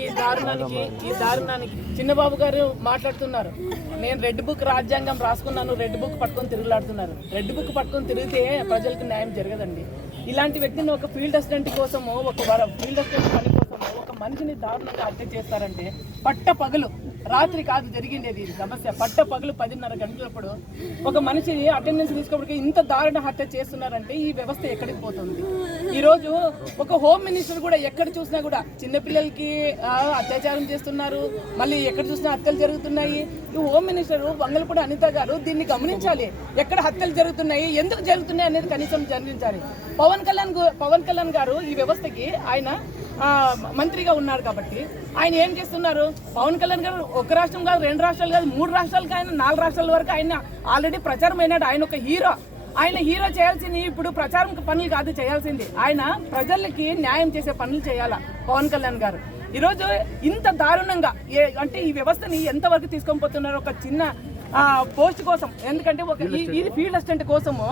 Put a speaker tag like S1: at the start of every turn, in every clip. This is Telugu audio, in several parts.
S1: ఈ దారుణానికి ఈ దారుణానికి చిన్నబాబు గారు మాట్లాడుతున్నారు. నేను రెడ్ బుక్ రాజ్యాంగం రాసుకున్నాను రెడ్ బుక్ పట్టుకొని తిరుగులాడుతున్నారు. రెడ్ బుక్ పట్టుకొని తిరిగితే ప్రజలకు న్యాయం జరగదండి. ఇలాంటి వ్యక్తిని ఒక ఫీల్డ్ అసిస్టెంట్ కోసము ఒక ఫీల్డ్ అసిస్టెంట్ పని మనిషిని దారుణంగా హత్య చేస్తారంటే పట్ట పగలు రాత్రి కాదు జరిగిండేది ఇది సమస్య. పట్ట పగలు పదిన్నర గంటలప్పుడు ఒక మనిషిని అటెండెన్స్ తీసుకోవడానికి ఇంత దారుణ హత్య చేస్తున్నారంటే ఈ వ్యవస్థ ఎక్కడికి పోతుంది? ఈ రోజు ఒక హోమ్ మినిస్టర్ కూడా ఎక్కడ చూసినా కూడా చిన్నపిల్లలకి అత్యాచారం చేస్తున్నారు. మళ్ళీ ఎక్కడ చూసినా హత్యలు జరుగుతున్నాయి. ఈ హోమ్ మినిస్టర్ వంగలపూడి అనిత గారు దీన్ని గమనించాలి. ఎక్కడ హత్యలు జరుగుతున్నాయి ఎందుకు జరుగుతున్నాయి అనేది కనీసం గమనించాలి. పవన్ కళ్యాణ్ గు- పవన్ కళ్యాణ్ గారు ఈ వ్యవస్థకి ఆయన మంత్రిగా ఉన్నారు కాబట్టి. ఆయన ఏం చేస్తున్నారు? పవన్ కళ్యాణ్ గారు ఒక రాష్ట్రం కాదు రెండు రాష్ట్రాలు కాదు మూడు రాష్ట్రాలకు ఆయన నాలుగు రాష్ట్రాల వరకు ఆయన ఆల్రెడీ ప్రచారం అయినాడు. ఆయన ఒక హీరో. ఆయన హీరో చేయాల్సింది ఇప్పుడు ప్రచారం పనులు కాదు చేయాల్సింది. ఆయన ప్రజలకి న్యాయం చేసే పనులు చేయాలా పవన్ కళ్యాణ్ గారు? ఈరోజు ఇంత దారుణంగా ఏ అంటే ఈ వ్యవస్థని ఎంతవరకు తీసుకొని పోతున్నారు? ఒక చిన్న పోస్ట్ కోసం. ఎందుకంటే ఒక ఈ ఫీల్డ్ అసిస్టెంట్ కోసము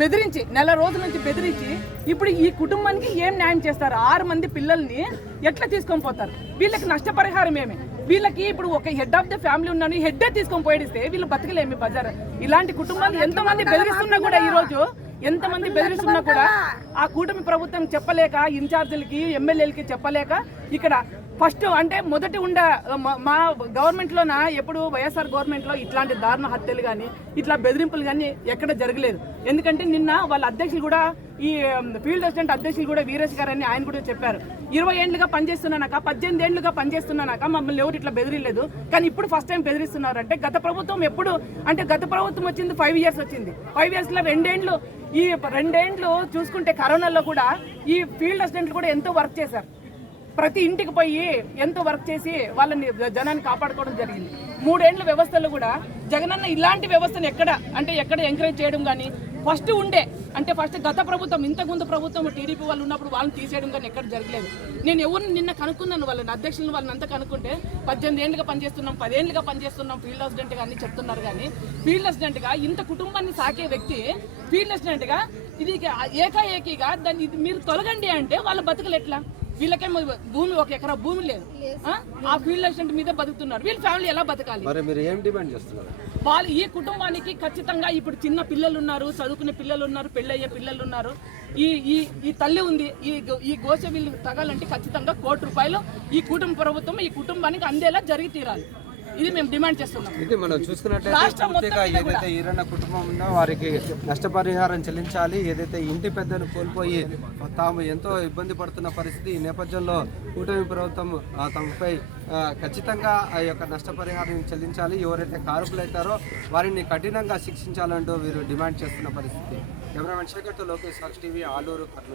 S1: బెదిరించి నెల రోజుల నుంచి బెదిరించి ఇప్పుడు ఈ కుటుంబానికి ఏం న్యాయం చేస్తారు? ఆరు మంది పిల్లల్ని ఎట్లా తీసుకొని పోతారు? వీళ్ళకి నష్టపరిహారం ఏమి? వీళ్ళకి ఇప్పుడు ఒక హెడ్ ఆఫ్ ద ఫ్యామిలీ ఉన్నాను హెడ్ తీసుకొని పోయిస్తే వీళ్ళు బతకలేమి బజార్. ఇలాంటి కుటుంబాలు ఎంతమంది బెదిరిస్తున్నా కూడా ఈ రోజు ఎంతమంది బెదిరిస్తున్నా కూడా ఆ కూటమి ప్రభుత్వం చెప్పలేక ఇన్ఛార్జీలకి ఎమ్మెల్యేలకి చెప్పలేక ఇక్కడ ఫస్ట్ అంటే మొదటి ఉండ మా గవర్నమెంట్లోన ఎప్పుడు వైఎస్ఆర్ గవర్నమెంట్లో ఇట్లాంటి దారుణ హత్యలు కానీ ఇట్లా బెదిరింపులు కానీ ఎక్కడ జరగలేదు. ఎందుకంటే నిన్న వాళ్ళ అధ్యక్షులు కూడా ఈ ఫీల్డ్ అసిస్టెంట్ అధ్యక్షులు కూడా వీరేష్ గారు అని ఆయన కూడా చెప్పారు. ఇరవై ఏళ్ళుగా పనిచేస్తున్నాక పద్దెనిమిది ఏళ్ళుగా పనిచేస్తున్నాక మమ్మల్ని ఎవరు ఇట్లా బెదిరిలేదు కానీ ఇప్పుడు ఫస్ట్ టైం బెదిరిస్తున్నారు అంటే గత ప్రభుత్వం ఎప్పుడు అంటే గత ప్రభుత్వం వచ్చింది ఫైవ్ ఇయర్స్ వచ్చింది. ఫైవ్ ఇయర్స్లో రెండేండ్లు ఈ రెండేండ్లు చూసుకుంటే కరోనాలో కూడా ఈ ఫీల్డ్ అసిస్టెంట్లు కూడా ఎంతో వర్క్ చేశారు. ప్రతి ఇంటికి పోయి ఎంతో వర్క్ చేసి వాళ్ళని జనాన్ని కాపాడుకోవడం జరిగింది. మూడేండ్ల వ్యవస్థలు కూడా జగనన్న ఇలాంటి వ్యవస్థను ఎక్కడ అంటే ఎక్కడ ఎంకరేజ్ చేయడం కానీ ఫస్ట్ ఉండే అంటే ఫస్ట్ గత ప్రభుత్వం ఇంతకుముందు ప్రభుత్వం టీడీపీ వాళ్ళు ఉన్నప్పుడు వాళ్ళని తీసేయడం కానీ ఎక్కడ జరగలేదు. నేను ఎవరిని నిన్న కనుక్కున్నాను వాళ్ళని అధ్యక్షులను వాళ్ళని అంతా కనుక్కుంటే పద్దెనిమిది ఏళ్ళుగా పనిచేస్తున్నాం పదేళ్ళుగా పనిచేస్తున్నాం ఫీల్డ్ అసిడెంట్గా అని చెప్తున్నారు కానీ ఫీల్డ్ అసిడెంట్గా ఇంత కుటుంబాన్ని సాకే వ్యక్తి ఫీల్డ్ అసిడెంట్గా ఇది ఏకాఏకిగా దాన్ని ఇది మీరు తొలగండి అంటే వాళ్ళ బతుకులు ఎట్లా? వీళ్ళకేమో భూమి ఒక ఎకరా భూమి లేదు. ఆ? ఫీల్డ్ అసిస్టెంట్ మీదే బతుకుతున్నారు. వీళ్ళ ఫ్యామిలీ ఎలా బతకాలి?
S2: మరి మీరు ఏం డిమాండ్ చేస్తున్నారు?
S1: వాళ్ళు ఈ కుటుంబానికి ఖచ్చితంగా ఇప్పుడు చిన్న పిల్లలు ఉన్నారు చదువుకునే పిల్లలు ఉన్నారు పెళ్ళయ్యే పిల్లలు ఉన్నారు ఈ ఈ ఈ తల్లి ఉంది ఈ ఈ గోస వీళ్ళు తగాలంటే ఖచ్చితంగా కోటి రూపాయలు ఈ కుటుంబ ప్రభుత్వం ఈ కుటుంబానికి అందేలా జరిగి తీరాలి. ఇది మేము డిమాండ్ చేస్తున్నాం.
S2: ఇది మనం చూసుకున్నట్లయితే ఏదైతే ఈరన్న కుటుంబం ఉందో వారికి నష్టపరిహారం చెల్లించాలి. ఏదైతే ఇంటి పెద్దను కోల్పోయి తాము ఎంతో ఇబ్బంది పడుతున్న పరిస్థితి ఈ నేపథ్యంలో కూటమి ప్రభుత్వం ఆ, తమపై ఖచ్చితంగా ఆ యొక్క నష్టపరిహారం చెల్లించాలి. ఎవరైతే కారకులైతారో వారిని కఠినంగా శిక్షించాలంటూ వీరు డిమాండ్ చేస్తున్న పరిస్థితి. కెమెరామెన్ శేఖర్తో లోకేష్ సాక్షి టీవీ ఆలూరు